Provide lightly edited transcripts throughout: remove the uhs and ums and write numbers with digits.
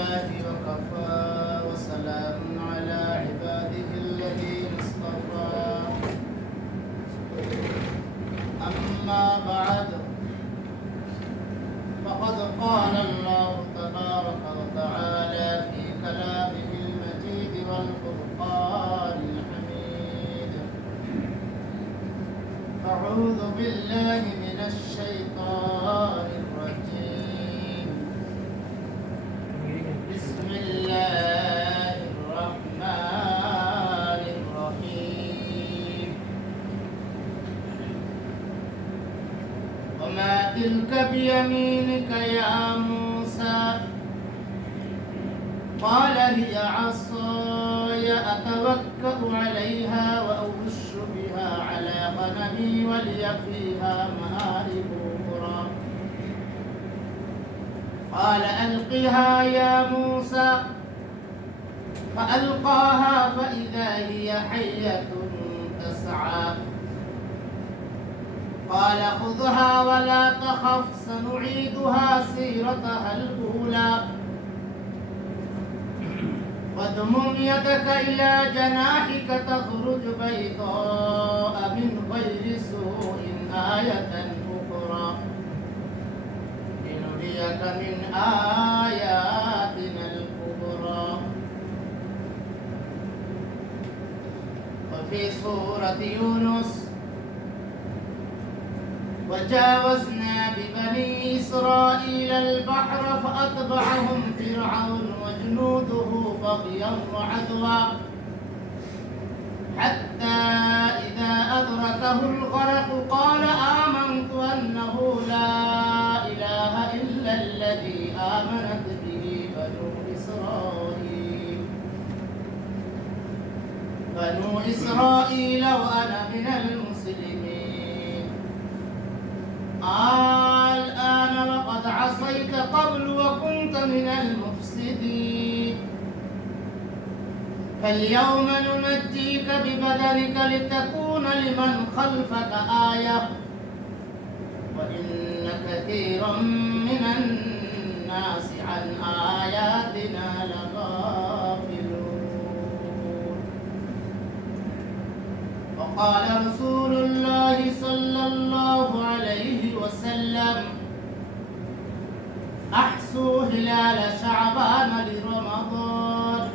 لله وكفى وسلام على عباده الذين اصطفى أما بعد فقد قال الله تبارك وتعالى في كلامه المجيد والفرقان الحميد أعوذ بالله من الشيطان الرجيم بسم الله الرحمن الرحيم وما تلك بيمينك يا موسى قال هي عصاي أتوكأ عليها وأهش بها على غنمي ولي فيها مآرب أخرى قال ألقها يا موسى فألقاها فإذا هي حية تسعى قال خذها ولا تخف سنعيدها سيرتها الأولى واضمم يدك إلى جناحك تخرج بيضاء من غير سوء آية أخرى لنريك من آياتنا الكبرى وفي سورة يونس وجاوزنا ببني إسرائيل البحر فأتبعهم فرعون وجنوده بغيا وعدوا حتى إذا أدركه الغرق قال آمنت أنه لا إله إلا الذي آمنت به بنو إسرائيل وأنا من المسلمين الآن وقد عصيت قبل وكنت من المفسدين فاليوم ننجيك ببدنك لتكون لمن خلفك آية وإن كثيرا من الناس عن آياتنا لغافلون وقال رسول الله صلى الله عليه وسلم أحسوا هلال شعبان لرمضان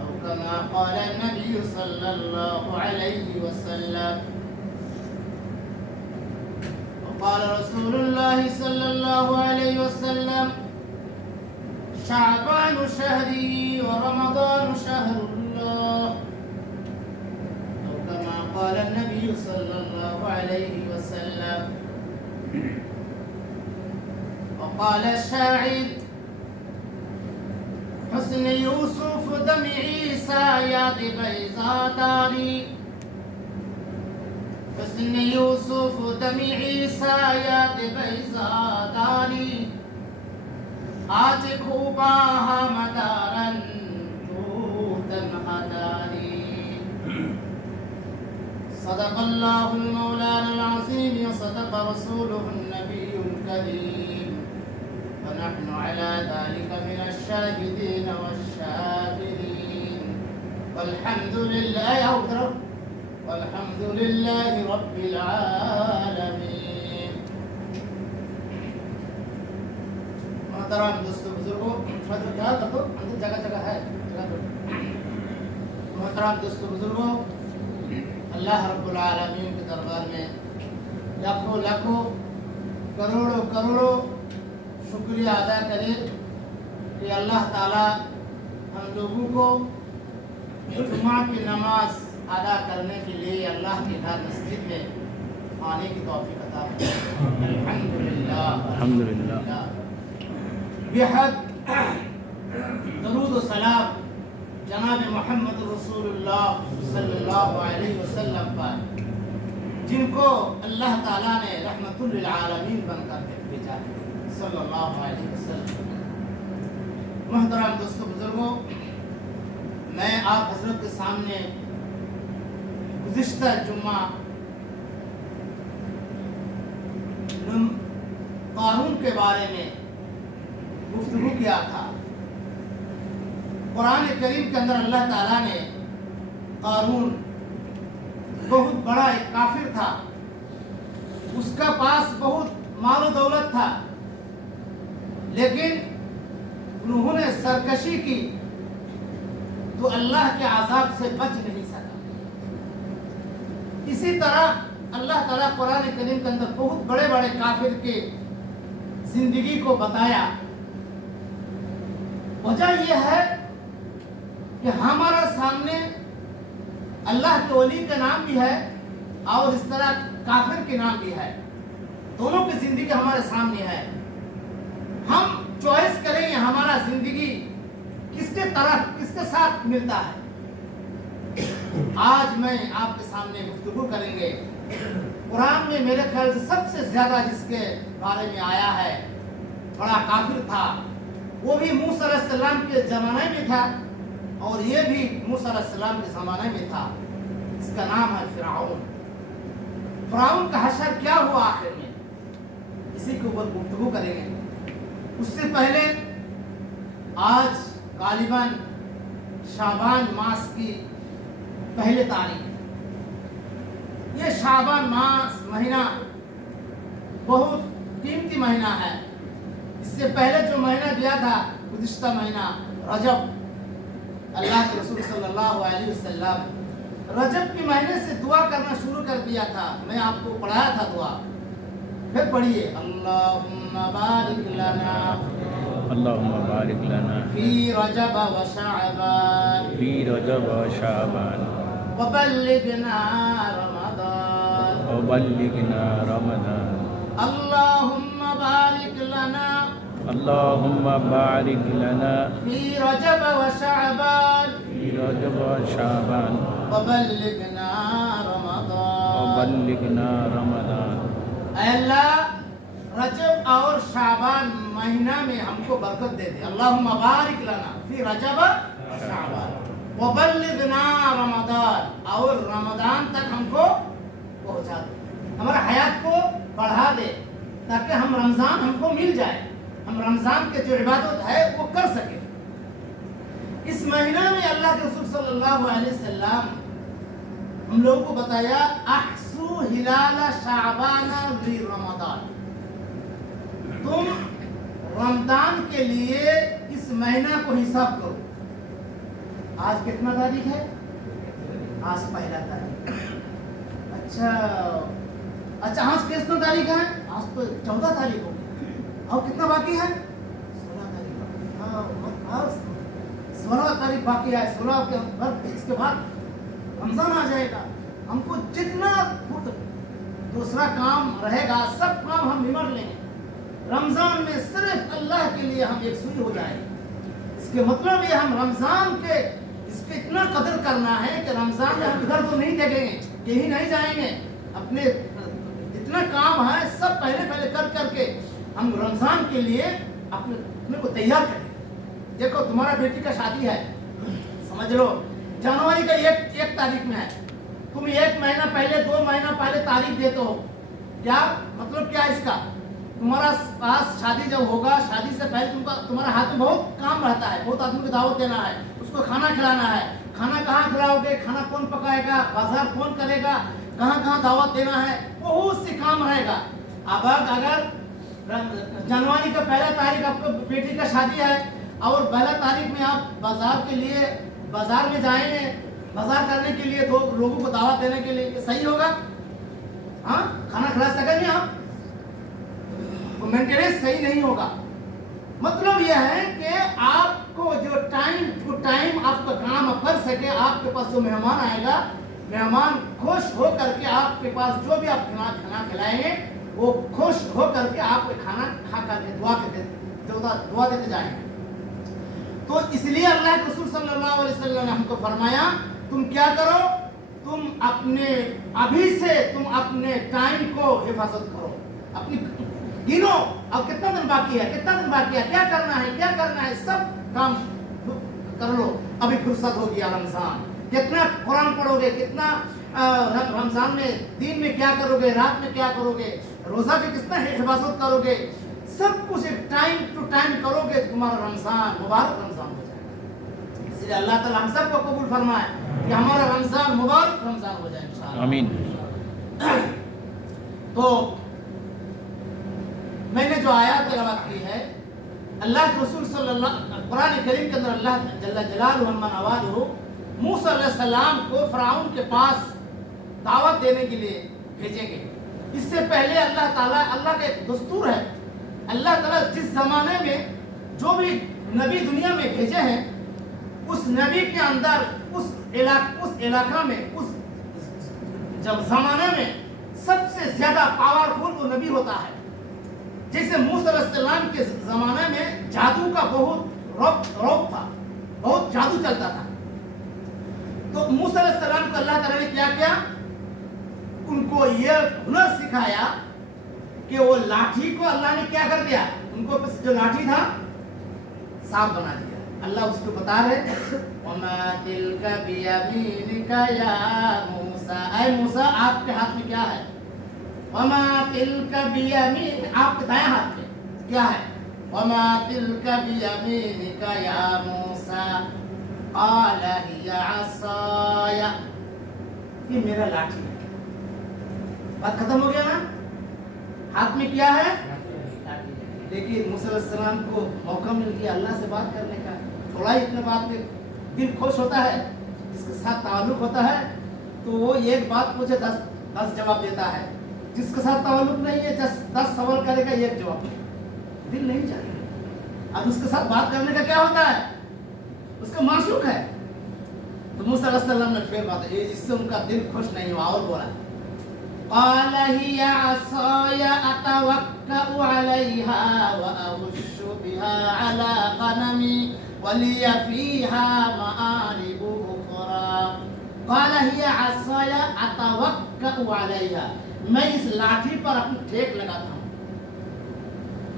أو كما قال النبي صلى الله عليه وسلم وقال رسول الله صلى الله عليه وسلم شعبان شهري ورمضان شهر الله أو كما قال النبي صلى الله عليه وسلم وقال الشاعر حسن يوسف دم عيسى ياد بيضاء داري حسن يوسف دم عيسى یاد بیضاداری آج خوباها مدارن تو تنها داری صدق الله المولانا العظيم وصدق رسوله النبي الكريم ونحن على ذلك من الشاهدين والشاكرين والحمد لله والحمد لله رب العالمين محترم دوستو بزرگوں جگہ جگہ ہے محترم دوستو بزرگوں اللہ رب العالمین کے دربار میں لاکھوں لاکھوں کروڑوں کروڑوں شکریہ ادا کریں کہ اللہ تعالی ہم لوگوں کو جمعہ کی نماز ادا کرنے کے لیے اللہ کے گھر مسجد میں آنے کی توفیق عطا فرمائے الحمدللہ الحمدللہ بحد درود و سلام جناب محمد رسول اللہ صلی اللہ علیہ وسلم پر جن کو اللہ تعالیٰ نے رحمت للعالمین بن کر کے بھیجا ہے صلی اللہ علیہ وسلم. محترم دوستو بزرگوں، میں آپ حضرت کے سامنے گزشتہ جمعہ قارون کے بارے میں गुफ्तगू किया था। कुरान करीम के अंदर अल्लाह ताला ने कारून बहुत बड़ा एक काफिर था, उसका पास बहुत माल दौलत था, लेकिन उन्होंने सरकशी की तो अल्लाह के आज़ाब से बच नहीं सका। इसी तरह अल्लाह ताला कुरान करीम के अंदर बहुत बड़े बड़े काफिर की जिंदगी को बताया। वजह यह है कि हमारा सामने अल्लाह के वली का नाम भी है और इस तरह काफिर के नाम भी है, दोनों की जिंदगी हमारे सामने है। हम चॉइस करेंगे हमारा जिंदगी किसके तरफ किसके साथ मिलता है। आज मैं आपके सामने गुफ्तगू करेंगे कुरान में मेरे ख्याल से सबसे ज्यादा जिसके बारे में आया है, बड़ा काफिर था, वो भी मूसा अलैहिस्सलाम के जमाने में था और ये भी मूसा अलैहिस्सलाम के जमाने में था। इसका नाम है फिरौन। फिरौन का हशर क्या हुआ आखिर में, इसी के ऊपर गुफ्तगू करेंगे। उससे पहले आज गालिबन शाबान मास की पहले तारीख है। ये शाबान मास महीना बहुत कीमती महीना है। इससे पहले जो महीना गया था गुज़िश्ता महीना रजब, अल्लाह के रसूल सल्लल्लाहु अलैहि वसल्लम रजब के महीने से दुआ करना शुरू कर दिया था। मैं आपको पढ़ाया था दुआ, फिर पढ़िए। अल्लाहुम्मा बारिक लना अल्लाहुम्मा बारिक लना फी रजब व शअबान फी रजब व शअबान व बल्लिगना रमदान व बल्लिगना रमदान। अल्लाहुम्मा बारिक लना अल्लाहुम्मा बारिक लना फी रजब व शअबान फी रजब व शअबान व बल्लिगना व रमदान। बल्लिगना रमदान। ऐ अल्लाह रजब और शाबान महीना में हमको बरकत दे दे। अल्लाहुम्मा बारिक लना फी रजब व शाबान व बल्लिगना रमदान, और रमदान तक हमको पहुंचा दे, हमारा हयात को बढ़ा दे ताकि हम रमजान हमको मिल जाए, हम रमजान के जो इबादत है वो कर सके। इस महीना में अल्लाह के रसूल सल्लल्लाहु अलैहि वसल्लम हम लोगों को बताया अहसु हिलाल शाबान ली रमदान, तुम रमजान के लिए इस महीना को हिसाब करो। आज कितना तारीख है? आज पहला तारीख। अच्छा आज कितना तारीख है? आज तो 14 तारीख हो गई, और कितना बाकी है? 16 तारीख। हाँ 16 तारीख बाकी है। 16 के बाद इसके बाद रमजान आ जाएगा। हमको जितना दूसरा काम रहेगा सब काम हम निमट लेंगे। रमजान में सिर्फ अल्लाह के लिए हम एक सुई हो जाए। इसके मतलब ये हम रमजान के इसके इतना कदर करना है कि रमजान में हम इधर तो नहीं देखेंगे, यही नहीं जाएंगे, अपने जितना काम है सब पहले कर करके हम रमजान के लिए अपने को तैयार करें। देखो तुम्हारा बेटी का शादी है, समझ लो जनवरी का एक तारीख में है, तुम एक महीना पहले 2 महीना पहले तारीख देते हो। क्या मतलब क्या इसका? तुम्हारा पास शादी जब होगा, शादी से पहले तुम्हारा हाथ में बहुत काम रहता है, बहुत आदमी को दावत देना है, उसको खाना खिलाना है। खाना कहाँ खिलाओगे, खाना कौन पकाएगा, बाजार कौन करेगा, कहाँ दावत देना है, बहुत से काम रहेगा। अब अगर जनवरी का पहला तारीख आपको बेटी का शादी है और पहला तारीख में आप बाजार के लिए बाजार में जाएंगे, बाजार करने के लिए 2 लोगों को दावत देने के लिए, सही होगा? हाँ खाना खिला सकेंगे आप? मेंटेनेंस सही नहीं होगा। मतलब यह है कि आपको जो टाइम टू टाइम आपका काम कर सके, आपके पास जो मेहमान आएगा, मेहमान खुश हो करके आपके पास जो भी आप खाना खिलाएंगे वो खुश हो करके आपको खाना खा करके दुआ देते जाएंगे। तो इसलिए अल्लाह के रसूल सल्लल्लाहु अलैहि वसल्लम ने हमको फरमाया तुम क्या करो, तुम अभी से तुम अपने टाइम को हिफाजत करो, अपनी गिनो। अब कितना दिन बाकी है, क्या करना है, सब काम कर लो। अभी फुर्सत हो गया रमजान, कितना कुरान पढ़ोगे, कितना रमजान में दिन में क्या करोगे, रात में क्या करोगे, रोजा की कितना हिफाजत करोगे, सब कुछ एक टाइम टू टाइम करोगे तुम्हारा रमज़ान मुबारक रमज़ान हो जाएगा। इसलिए अल्लाह ताला हम सबको कबूल फरमाए कि हमारा रमज़ान मुबारक रमज़ान हो जाए इंशाअल्लाह। आमीन। तो मैंने जो आयत तिलावत की है, अल्लाह के रसूल सल्लल्लाहु कुरान करीम के अंदर अल्लाह जल्ल जलालहु अम्मा नवालहु मूसा अलैहिस्सलाम को फ़िरौन के पास दावत देने के लिए भेजेंगे। इससे पहले अल्लाह का एक दस्तूर है, अल्लाह ताला जिस ज़माने में जो भी नबी दुनिया में भेजे हैं, उस नबी के अंदर उस इलाका में उस जब ज़माने में सबसे ज़्यादा पावरफुल वो नबी होता है। जैसे मूसा अलैहिस्सलाम के ज़माने में जादू का बहुत रौब था, बहुत जादू चलता था। तो मूसा अलैहिस्सलाम को अल्लाह ताला ने क्या किया, उनको ये हुनर सिखाया कि वो लाठी को अल्लाह ने क्या कर दिया, उनको जो लाठी था सांप बना दिया। अल्लाह उसको बता रहे वमा तिलका बियमीनिका या मूसा, ऐ मूसा आपके हाथ में क्या है, वमा तिलका बियमीन, आपके दाएं हाथ में क्या है, वमा तिलका बियमीनिका या मूसा क़ाल हिया असाया, ये मेरा लाठी है। बात खत्म हो गया ना, हाथ में क्या है, लाठी है। लेकिन मूसा अलैहिस्सलाम को मौका मिल गया अल्लाह से बात करने का, थोड़ा ही इतने बात में दिल खुश होता है, जिसके साथ ताल्लुक होता है तो वो एक बात पूछे 10 जवाब देता है, जिसके साथ ताल्लुक नहीं है 10 सवाल करेगा एक जवाब, दिल नहीं चाहिए। अब उसके साथ बात करने का क्या होता है, उसका माशूक है। तो मूसा अलैहिस्सलाम ने फिर बात, इससे उनका दिल खुश नहीं हुआ और बोला क़ाल हिया असाया अतवक्कउ अलैहा व अहुश्शु बिहा अला गनमी वलिया फीहा मआरिबु उखरा। क़ाल हिया असाया अतवक्कउ अलैहा, मैं इस लाठी पर अपनी ठेक लगाता हूँ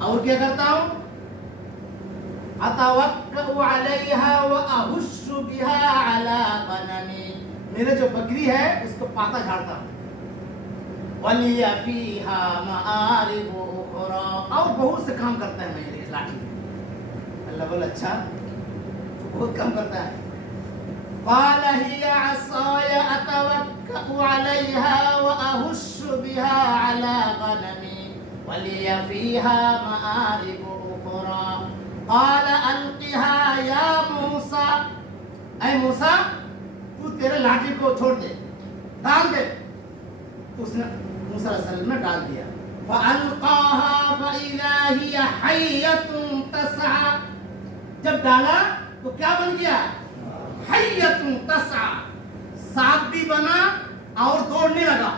और क्या करता हूँ, अतवक्कउ अलैहा व अहुश्शु बिहा अला गनमी, मेरे जो बकरी है उसको पाता झाड़ता हूँ, वलिया फीहा मआरिबु उखरा, और बहुत से काम करता है मैं इस लाठी में। अल्लाह बोला अच्छा तो बहुत काम करता है। क़ाल हिया असाया अतवक्कउ अलैहा व अहुश्शु बिहा अला गनमी वलिया फीहा मआरिबु उखरा। क़ाल अलक़िहा या मूसा, ऐ मूसा तू तेरे लाठी को छोड़ दे, डाल दे। तो उसने मूसा अलैहिस्सलाम ने डाल दिया। फ़अल्क़ाहा फ़इज़ा हिय हय्यतुन तस्आ, जब डाला तो क्या बन गया, हय्यतुन तस्आ, सांप भी बना और दौड़ने लगा।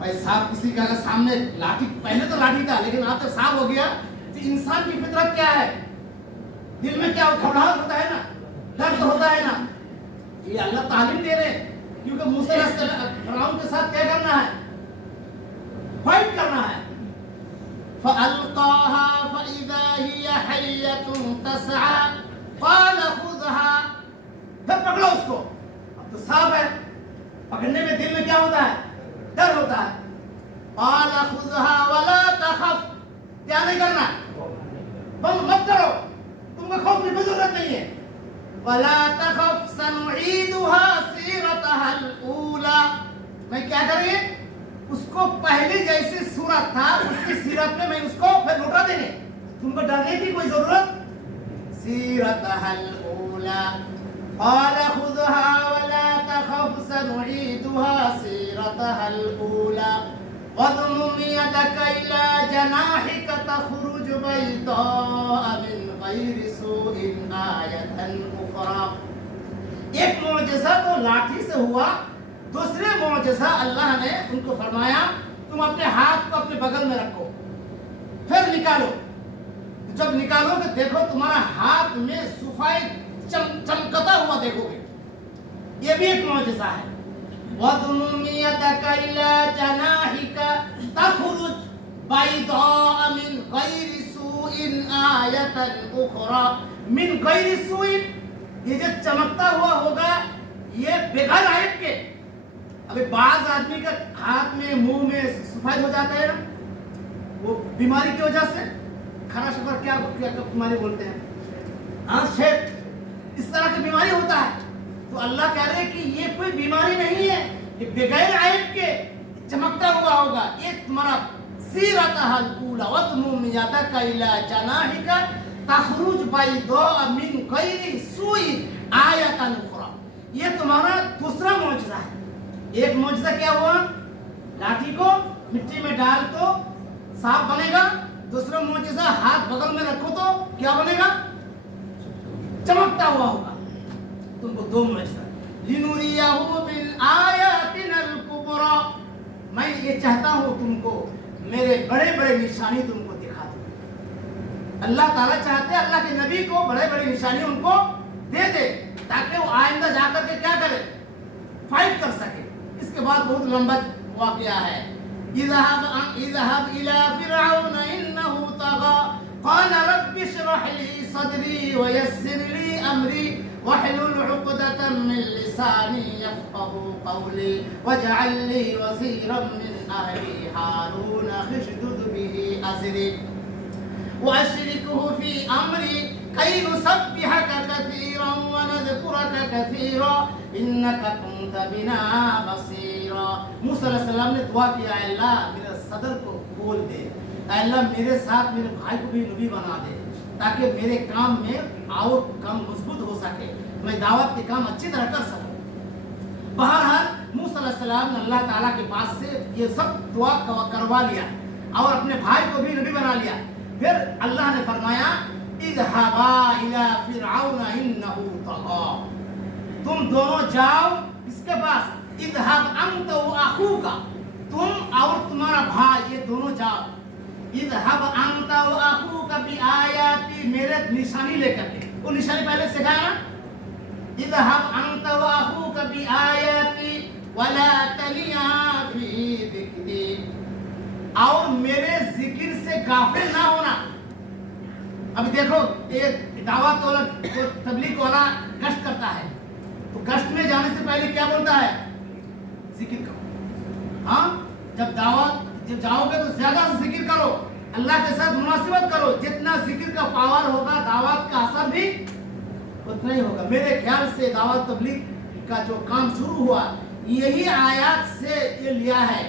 भाई सांप किसी का अगर सामने लाठी, पहले तो लाठी था लेकिन अब तो सांप हो गया, तो इंसान की फितरत क्या है, दिल में क्या घबराहट होता है ना, डर तो होता है ना। ये अल्लाह तालीम दे रहे हैं, क्योंकि मूसा अलैहिस्सलाम फ़िरौन के साथ क्या करना है, फाइट करना है। फ़अल्क़ाहा फ़इज़ा हिय हय्यतुन तस्आ क़ाल ख़ुज़हा, फिर पकड़ो उसको। अब तो सांप है, पकड़ने में दिल में क्या होता है, डर होता है। क़ाल ख़ुज़हा वला तख़फ़, क्या नहीं करना, बम मत करो, तुमको खौफ की जरूरत नहीं है। वला तख़फ़ सनुईदुहा सीरतहल ऊला, मैं क्या करेंगे, उसको पहले जैसे सूरत था उसकी सीरत में मैं उसको फिर लौटा देंगे, तुमको डरने की कोई जरूरत। सीरतहल ऊला क़ाल ख़ुज़हा वला तख़फ़ सनुईदुहा सीरतहल ऊला वद्मुम यदका इला जनाहिका तख़रुज बैज़ाअ मिन ग़ैरि सूइन आयतन उख़रा। एक मौजज़ा तो लाठी से हुआ, दूसरे मौजज़ा अल्लाह ने उनको फरमाया तुम अपने हाथ को अपने बगल में रखो, फिर निकालो। जब निकालोगे देखो तुम्हारा हाथ में सफाई चमकता हुआ देखोगे, ये भी एक मौजज़ा है। वद्मुम यदका इला जनाहिका तख़रुज बैज़ाअ मिन ग़ैरि सूइन आयतन उख़रा। मिन ग़ैरि सूइन, ये जो चमकता हुआ होगा ये बेघर आयत के। अभी बाज आदमी का हाथ में मुंह में सफेद हो जाता है ना, वो बीमारी की वजह से, खाना शुगर क्या बीमारी बोलते हैं, हाँ शेप, इस तरह की बीमारी होता है। तो अल्लाह कह रहे हैं कि ये कोई बीमारी नहीं है, ये बगैर आयब के चमकता हुआ होगा। ये तुम्हारा सीरतहल ऊला वतमुम यदका इला जनाहिका तखरुज बैदा मिन गैरि सुई आयतन उखरा। ये तुम्हारा दूसरा मौजज़ा है। एक मौजज़ा क्या हुआ, लाठी को मिट्टी में डाल तो साफ बनेगा। दूसरा मौजज़ा हाथ बगल में रखो तो क्या बनेगा, चमकता हुआ होगा। तुमको दो मौजज़ा, लिनुरियहु मिन आयातिनल कुबरा, मैं ये चाहता हूँ तुमको मेरे बड़े बड़े निशानी तुमको दिखा दूं। अल्लाह ताला चाहते हैं अल्लाह के नबी को बड़े बड़े निशानी उनको दे दे, ताकि वो आइंदा जाकर के क्या करे, फाइट कर सके। इसके बाद बहुत लंबा वाक़या है। इज़हब इला फिरऔन इन्नहु तग़ा क़ाल रब्बि इश्रह ली सदरी व यस्सिर ली अमरी वहलुल उक़दतम मिन लिसानी यफ़क़हू क़ौली वजअल ली वज़ीरन मिन अहली हारून अश्दुद बिही अज़री वअशरिकहु फ़ी अमरी कई नुसब्बिहका कसीरन व नज़कुरका कसीरा इन्नका कुन्त बिना बसीरा। मूसा अलैहिस्सलाम ने दुआ किया, अल्लाह मेरे सदर को खोल दे, अल्लाह मेरे साथ मेरे भाई को भी नबी बना दे, ताकि मेरे काम में और काम मजबूत हो सके, मैं दावत के काम अच्छी तरह कर सकूं। बहरहाल मूसा अलैहिस्सलाम ने अल्लाह ताला के पास से ये सब दुआ करवा लिया और अपने भाई को भी नबी बना लिया। फिर अल्लाह ने फरमाया, इज़हबा इला फिरऔन इन्नहु तग़ा, तुम दोनों जाओ किसके पास, इज़हब अंत व अखूका, तुम और तुम्हारा भाई ये दोनों जाओ। इज़हब अंत व अखूका बि आयाती, मेरे निशानी लेकर के, वो निशानी पहले सिखाया ना, इज़हब अंत व अखूका बि आयाती वला तनिया फी ज़िक्री, और मेरे जिक्र से गाफिल ना होना। अभी देखो एक दावत वाला जो तबलीग वाला गश्त करता है, तो गश्त में जाने से पहले क्या बोलता है, जिक्र करो। हाँ, जब जाओगे तो ज्यादा से जिक्र करो, अल्लाह के साथ मुनासिबत करो, जितना जिक्र का पावर होगा दावत का असर भी उतना ही होगा। मेरे ख्याल से दावत तबलीग का जो काम शुरू हुआ यही आयत से ये लिया है।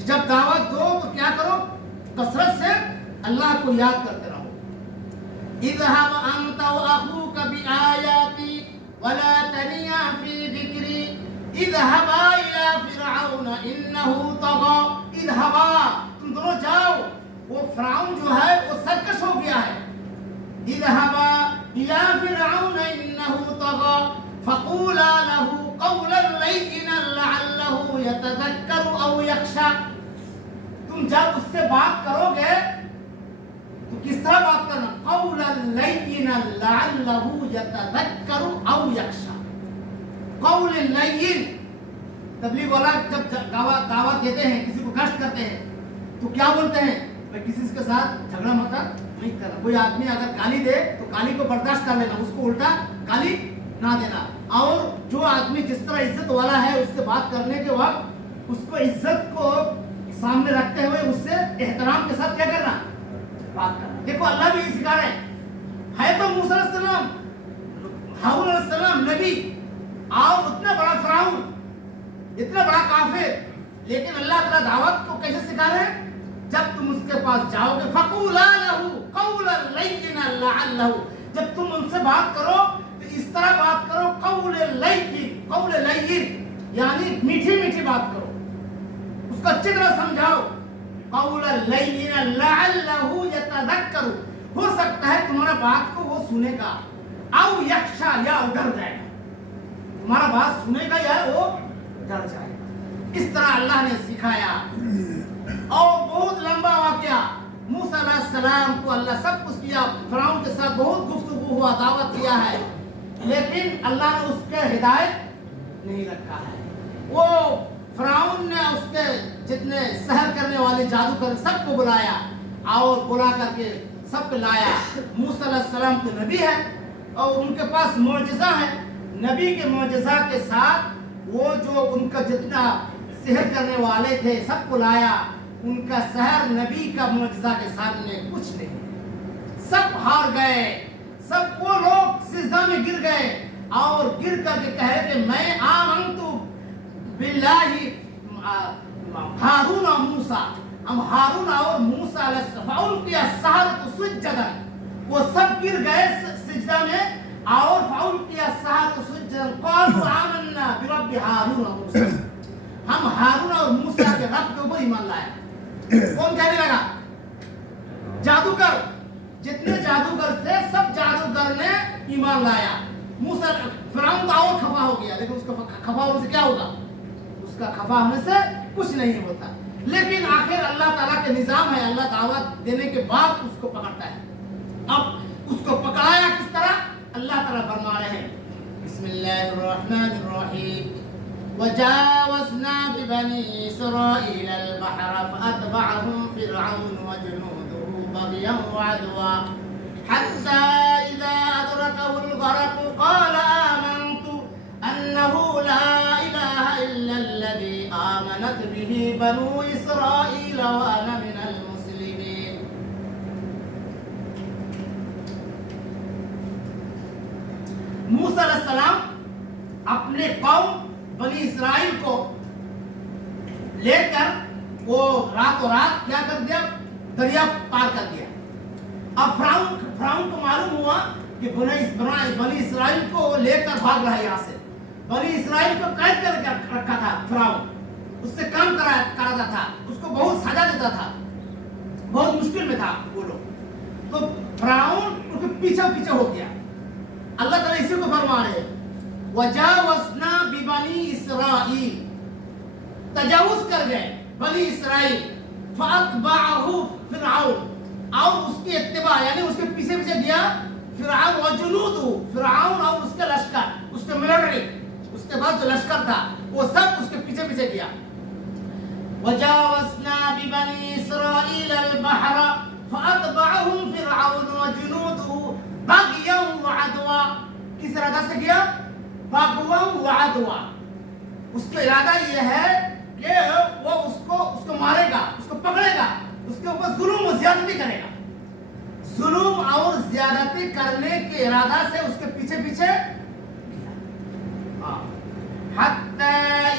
जब दावत दो तो क्या करो, कसरत से अल्लाह को याद करते रहो। इज़हब अंत व अखूका बि आयाती वला तनिया फी ज़िक्री इज़हबा इला फिरऔन इन्नहु तग़ा। इज़हबा, तुम दोनों जाओ, वो फिरऔन जो है वो सरकश हो गया है। इज़हबा इला फिरऔन इन्नहु तग़ा फक़ूला लहू क़ौलन लय्यिनन लअल्लहु यतज़क्करु औ यख्शा। तुम जब उससे बात करोगे तो किस तरह बात करना, क़ौलन लय्यिनन लअल्लहु यतज़क्करु औ यख्शा। क़ौल लय्यिन, तबलीग वाला जब दावत देते हैं, किसी को गश्त करते हैं तो क्या बोलते हैं, भाई किसी के साथ झगड़ा मत नहीं करना। कोई आदमी अगर गाली दे तो गाली को बर्दाश्त कर लेना, उसको उल्टा गाली ना देना। और जो आदमी जिस तरह इज्जत वाला है उससे बात करने के वक्त उसको इज्जत को सामने रखते हुए उससे एहतराम के साथ क्या करना, बात करना। देखो अल्लाह भी सिखा रहे है तो मूसा अलैहिस्सलाम, हारून अलैहिस्सलाम नबी, और उतना बड़ा फिरौन, इतना बड़ा काफिर, लेकिन अल्लाह ताला दावत को कैसे सिखा रहे हैं, जब तुम उसके पास जाओगे फक़ूला लहू क़ौलन लय्यिनन लअल्लहु, जब तुम उनसे बात करो तो इस तरह बात करो, क़ौल लय्यिन यानी मीठी मीठी बात करो, उसको अच्छी तरह समझाओ। क़ौलन लय्यिनन लअल्लहु यतज़क्करु, हो सकता है तुम्हारा बात को वो सुनेगा, औ यख्शा, या डर जाएगा, तुम्हारा बात सुनेगा या वो डर जाएगा। इस तरह अल्लाह ने सिखाया। और बहुत लंबा वाक़या, मूसा अलैहिस्सलाम को अल्लाह सब कुछ किया, फिरौन के साथ बहुत गुफ्तगू हुआ, दावत दिया है, लेकिन अल्लाह ने उसके हिदायत नहीं रखा है। वो फिरौन ने उसके जितने सहर करने वाले जादूगर सबको बुलाया और बुला करके सबको लाया। मूसा अलैहिस्सलाम तो नबी है और उनके पास मौजज़ा है, नबी के मौजज़ा के साथ वो जो उनका जितना सहर करने वाले थे सबको लाया, ان کا شہر نبی کا معجزہ کے سامنے کچھ نہیں. سب ہار گئے, سب وہ لوگ سجدہ میں گر گئے اور گر کر کے کہہ رہے کہ میں آمنت باللہ ہارون و موسیٰ. ہم ہارون اور موسیٰ علیہ السلام کی السحرۃ سجدا, وہ سب گر گئے سجدہ میں اور فاول کی السحرۃ سجدا قالوا آمنا برب ہارون و موسیٰ. ہم ہارون اور موسیٰ کے رب کے اوپر ایمان لائے. کون کہنے لگا؟ جادوگر. جتنے جادوگر تھے سب جادوگر نے ایمان لایا. موسیٰ فرعون تو اور خفا ہو گیا, لیکن اس کا خفا ہونے سے کیا ہوگا؟ اس کا خفا ہونے سے کچھ نہیں ہوتا. لیکن آخر اللہ تعالیٰ کے نظام ہے, اللہ دعوت دینے کے بعد اس کو پکڑتا ہے. اب اس کو پکڑایا کس طرح؟ اللہ تعالیٰ فرما رہے ہیں بسم اللہ الرحمن الرحیم وجاوزنا ببنی اسرائیل البحر فاتبعهم فرعون وجنوده بغيا وعدوا حتى إذا أدركه الغرق قال آمنت أنه لا إله إلا الذي آمنت به بنو إسرائيل وأنا من المسلمين. موسیٰ علیہ السلام اپنے قوم بنی اسرائیل کو لے کر وہ راتوں رات کیا کر دیا؟ دریا پار کر دیا. اب فرعون کو معلوم ہوا کہ بنی اسرائیل کو لے کر بھاگ رہا ہے یہاں سے. بنی اسرائیل کو قید کر کے رکھا تھا فرعون, اس سے کام کراتا تھا, اس کو بہت سزا دیتا تھا, بہت مشکل میں تھا وہ لوگ. تو فرعون ان کے پیچھے ہو گیا. اللہ تعالیٰ اسی کو فرما رہے وجاوزنا ببنی اسرائیل, تجاوز کر گئے بنی اسرائیل. فاتبعه فرعون, اور اس کی اتباع یعنی اس کے پیچھے گیا فرعون وجنوده, فرعون اور اس کا لشکر, اس کے ملٹری, اس کے بعد جو لشکر تھا وہ سب اس کے پیچھے گیا. وجاوزنا ببنی اسرائیل البحر فاتبعهم فرعون وجنوده بغيا وعدوا. کس ارادہ سے گیا؟ بغوا وعدوا. اس کا ارادہ یہ ہے کہ وہ اس کو مارے گا, اس کو پکڑے گا, اس کے اوپر ظلم و زیادتی کرے گا. ظلم اور زیادتی کرنے کے ارادہ سے اس کے پیچھے حتی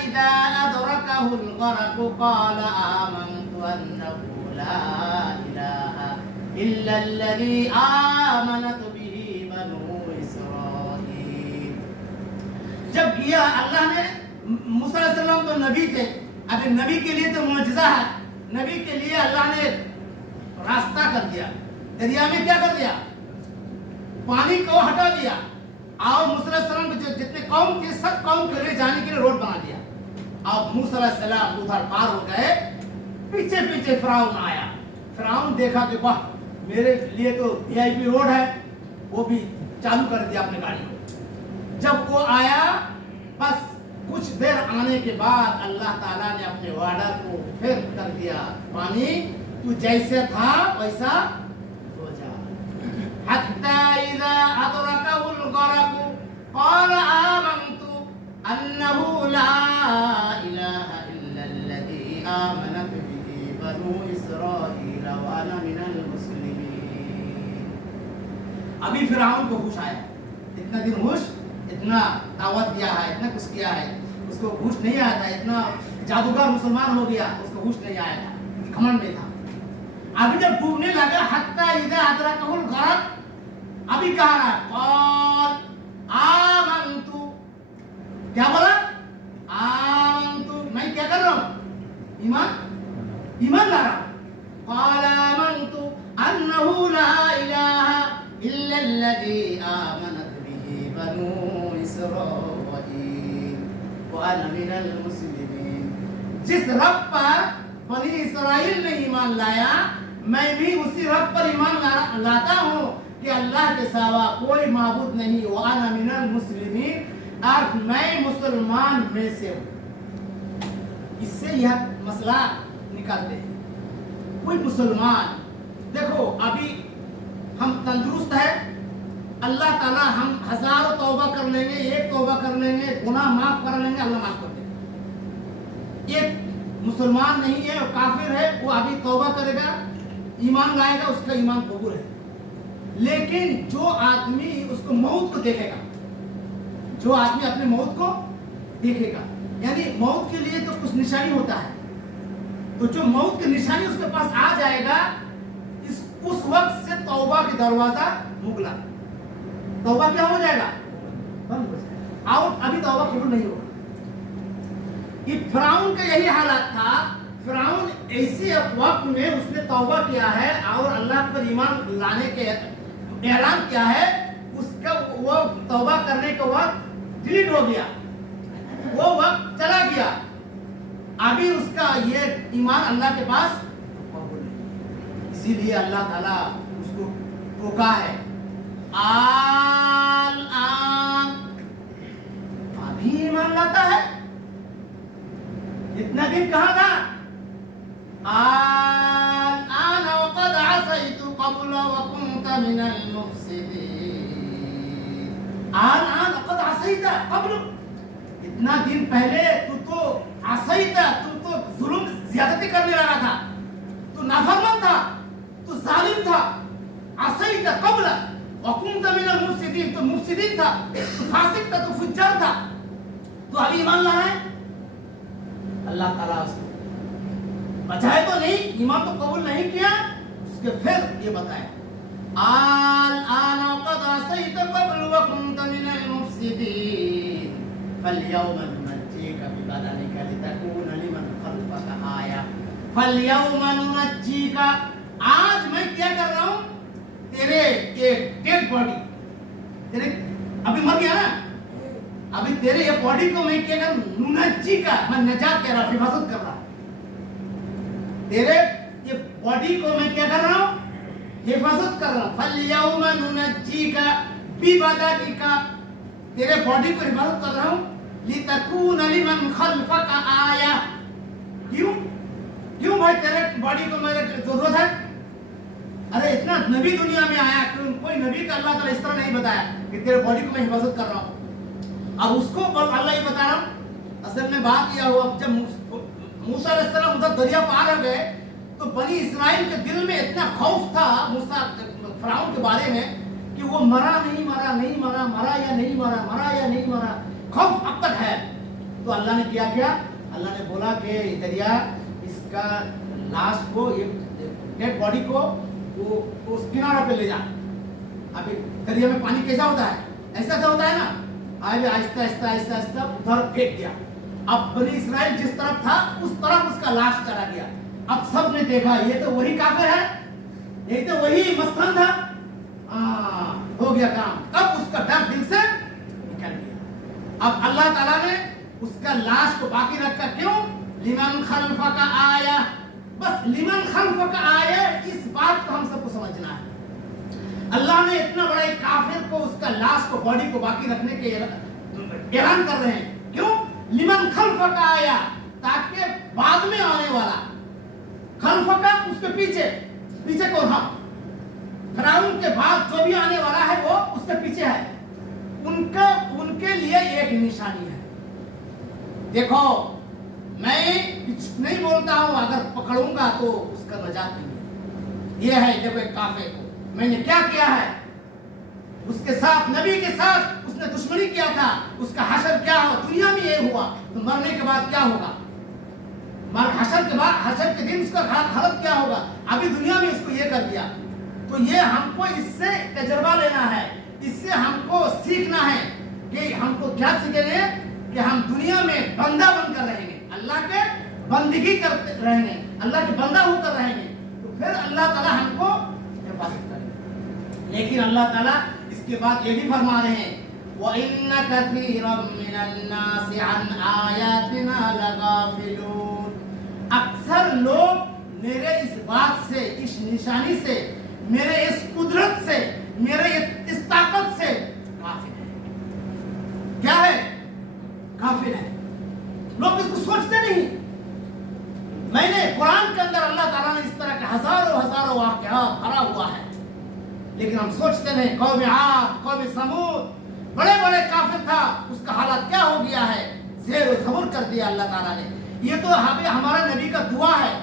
اذا ادرکه الغرق قال آمنت انه لا الہ الا الذی آمنت به بنو اسرائیل. جب گیا اللہ نے, موسیٰ علیہ السلام تو نبی تھے, اب نبی کے لیے تو معجزہ ہے, نبی کے لیے اللہ نے راستہ کر دیا, دریا میں کیا کر دیا؟ پانی کو ہٹا دیا, اور موسیٰ علیہ السلام کے جتنے قوم تھے سب قوم کے لیے جانے کے لیے روڈ بنا دیا. اب موسیٰ علیہ السلام ادھر پار ہو گئے, پیچھے فرعون آیا. فرعون دیکھا کہ واہ میرے لیے تو VIP روڈ ہے, وہ بھی چالو کر دیا اپنے گاڑی کو. جب وہ آیا بس کچھ دیر آنے کے بعد اللہ تعالیٰ نے اپنے وعدہ کو پھر کر دیا, پانی تو جیسے تھا ویسا ہو جا. حتی اذا ادرکه الغرق قال آمنت انه لا الہ الا الذی آمنت به بنو اسرائیل وانا من المسلمین. ابھی فرعون کو ہوش آیا, اتنا دن ہوش, اتنا دعوت دیا ہے, اتنا کچھ کیا ہے, اس کو ہوش نہیں آیا تھا. اتنا جادوگر مسلمان ہو گیا, اس کو ہوش نہیں آیا تھا, گھمنڈ میں تھا. ابھی جب ڈوبنے لگا حتی اذا ادرکه الغرق, ابھی کہا رہا قال آمنت, کیا بولا؟ آمنت, میں کیا کر رہا ہوں؟ ایمان لا رہا ہوں. قال آمنت انه لا الہ الا الذی آمنت به بنو اسرائیل وانا من المسلمین. جس رب پر بنی اسرائیل نے ایمان لایا, میں بھی اسی رب پر ایمان لاتا ہوں کہ اللہ کے سوا کوئی معبود نہیں. وانا من المسلمین, اور میں مسلمان میں سے ہوں. اس سے یہ مسئلہ نکالتے ہیں. کوئی مسلمان, دیکھو ابھی ہم تندرست ہیں, اللہ تعالیٰ ہم ہزاروں توبہ کر لیں گے, ایک توبہ کر لیں گے, گناہ معاف کر لیں گے, اللہ معاف کر دیں گے. ایک मुसलमान नहीं है, काफिर है, वो अभी तौबा करेगा, ईमान लाएगा, उसका ईमान कबूल है। लेकिन जो आदमी उसको मौत को देखेगा, जो आदमी अपने मौत को देखेगा, यानी मौत के लिए तो कुछ निशानी होता है, तो जो मौत की निशानी उसके पास आ जाएगा, उस वक्त से तौबा की दरवाजा मुगला, तौबा क्या हो जाएगा, बंद हो जाएगा, और अभी तौबा कबूल नहीं होगा। ये फिरौन का यही हालत था। फिरौन ऐसे वक्त में उसने तौबा किया है और अल्लाह पर ईमान लाने के ऐलान किया है, उसका वो तौबा करने का वक्त डिलीट हो गया, वो वक्त चला गया, अभी उसका ये ईमान अल्लाह के पास, इसीलिए अल्लाह ताला उसको टोका है, आल आन, अभी ईमान लाता है, इतना दिन कहाँ था, आल आन वक़द असैतु क़ब्ल व कुन्त मिनल मुफ़्सिदीन, आल आन वक़द असैत क़ब्ल, इतना दिन पहले तू तो असैत, तू तो जुल्म ज्यादती करने लगा था, तू नाफरमान था, तू जालिम था, असैत क़ब्ल व कुन्त मिनल मुफ़्सिदीन, तो मुफ़्सिदीन था, तू फासिक था, तू फुज्जार था, तो अभी ईमान ला रहा है। अल्लाह ताला उसको बचाए तो नहीं, ईमान तो कबूल नहीं किया, उसके फिर ये बताया, आल आन क़द असैत क़ब्ल व कुन्त मिनल मुफ़्सिदीन फल्यौम नुनज्जीका बिबदनिका लितकूना लिमन खल्फका आया, फल्यौम नुनज्जीका, आज मैं क्या कर रहा हूँ, तेरे ये डेड बॉडी, तेरे अभी मर गया ना, अभी तेरे ये बॉडी को मैं क्या कर, नुनज्जी का, मैं नजात दे रहा, हिफाजत कर रहा, तेरे ये बॉडी को मैं क्या कर रहा हूँ, हिफाजत कर रहा हूँ, फल्यौम नुनज्जीका बिबदनिका, तेरे बॉडी को हिफाजत कर रहा हूँ, लितकूना लिमन खल्फका आया, क्यों क्यों भाई तेरे बॉडी को मेरे जरूरत है, अरे इतना नबी दुनिया में आया, कोई नबी का अल्लाह ताला इस तरह नहीं बताया कि तेरे बॉडी को मैं हिफाजत कर रहा हूँ, अब उसको अल्लाह ही बता रहा हूँ। असल में बात यह हुआ, जब मूसा अलैहिस्सलाम उधर दरिया पार हो गए, तो बनी इस्राइल के दिल में इतना खौफ था मूसा फिरौन के बारे में कि वो मरा नहीं मरा, नहीं मरा, मरा या नहीं मरा, मरा या नहीं मरा, खौफ अब तक है। तो अल्लाह ने किया क्या, अल्लाह ने बोला कि दरिया इसका लाश को, ये डेड बॉडी को वो उस किनारे पे ले जा। अभी दरिया में पानी कैसा होता है, ऐसा सा होता है ना, आगे आहिस्ता आहिस्ता आहिस्ता आहिस्ता उधर फेंक दिया। अब बनी इस्राइल जिस तरफ था उस तरफ उसका लाश चला गया। अब सब ने देखा ये तो वही काफिर है, ये तो वही मस्तन था, हो गया काम। अब उसका डर दिल से निकल गया। अब अल्लाह ताला ने उसका लाश को बाकी रखा, क्यों, लिमन खल्फका आया, बस लिमन खल्फका आया, इस बात को हम सबको समझना है। अल्लाह ने इतना बड़ा एक काफिर को, उसका लाश को, बॉडी को बाकी रखने के ऐलान कर रहे हैं, क्यों, लिमन खल्फका आया, ताकि बाद में आने वाला, खल्फका उसके पीछे, पीछे कौन, हम फिरौन के बाद जो भी आने वाला है वो उसके पीछे है, उनका उनके लिए एक निशानी है। देखो मैं नहीं बोलता हूं, अगर पकड़ूंगा तो उसका नजात नहीं है। ये है, देखो एक काफिर को मैंने क्या किया है, उसके साथ, नबी के साथ उसने दुश्मनी किया था, उसका हशर क्या हो, दुनिया में ये हुआ, तो मरने के बाद क्या होगा, हशर के बाद, हशर के दिन उसका हालत क्या होगा, अभी दुनिया में उसको ये कर दिया। तो ये हमको इससे तजुर्बा लेना है, इससे हमको सीखना है कि हमको क्या सीखेंगे कि हम दुनिया में बंदा बनकर रहेंगे, अल्लाह के बंदगी करते रहेंगे, अल्लाह के बंदा होकर रहेंगे, तो फिर अल्लाह ताला हमको हिफाजत करेगा। लेकिन अल्लाह ताला इसके बाद ये भी फरमा रहे हैं, वइन्न कसीरम मिनन नासि अन आयातिना लगाफिलून, अक्सर लोग मेरे इस बात से, इस निशानी से, मेरे इस कुदरत से, मेरे इस ताकत से काफिर है। क्या है, काफिर है। लोग इसको सोचते नहीं। मैंने कुरान के अंदर अल्लाह ताला ने इस तरह के हजारों हजारों वाक़यात भरा हुआ है, लेकिन हम सोचते नहीं। कौम आद, कौम समूद, बड़े बड़े काफिर था, उसका हालत क्या हो गया है, ज़ेर व ज़बूर कर दिया अल्लाह ताला ने। یہ تو ہمارا نبی کا دعا ہے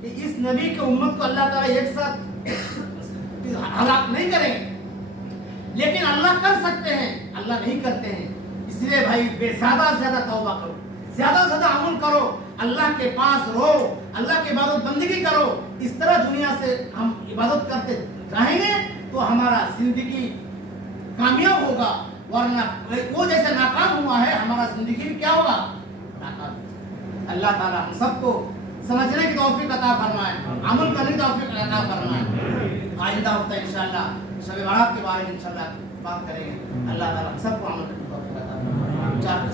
کہ اس نبی کے امت کو اللہ تعالیٰ ایک ساتھ ہلاک نہیں کریں گے، لیکن اللہ کر سکتے ہیں، اللہ نہیں کرتے ہیں۔ اس لیے بھائی زیادہ سے زیادہ توبہ کرو، زیادہ سے زیادہ عمل کرو، اللہ کے پاس رہو، اللہ کی عبادت بندگی کرو۔ اس طرح دنیا سے ہم عبادت کرتے رہیں گے تو ہمارا زندگی کامیاب ہوگا، ورنہ وہ جیسے ناکام ہوا ہے ہمارا زندگی بھی کیا ہوگا؟ ناکام۔ اللہ تعالیٰ ہم سب کو سمجھنے کی توفیق عطا فرمائے، عمل کرنے کی توفیق عطا فرمائے۔ آئندہ ہوتا ہے انشاءاللہ شب برات کے بارے میں انشاءاللہ بات کریں گے۔ اللہ تعالیٰ ہم سب کو عمل کرنے کی توفیق عطا فرمائے۔ 4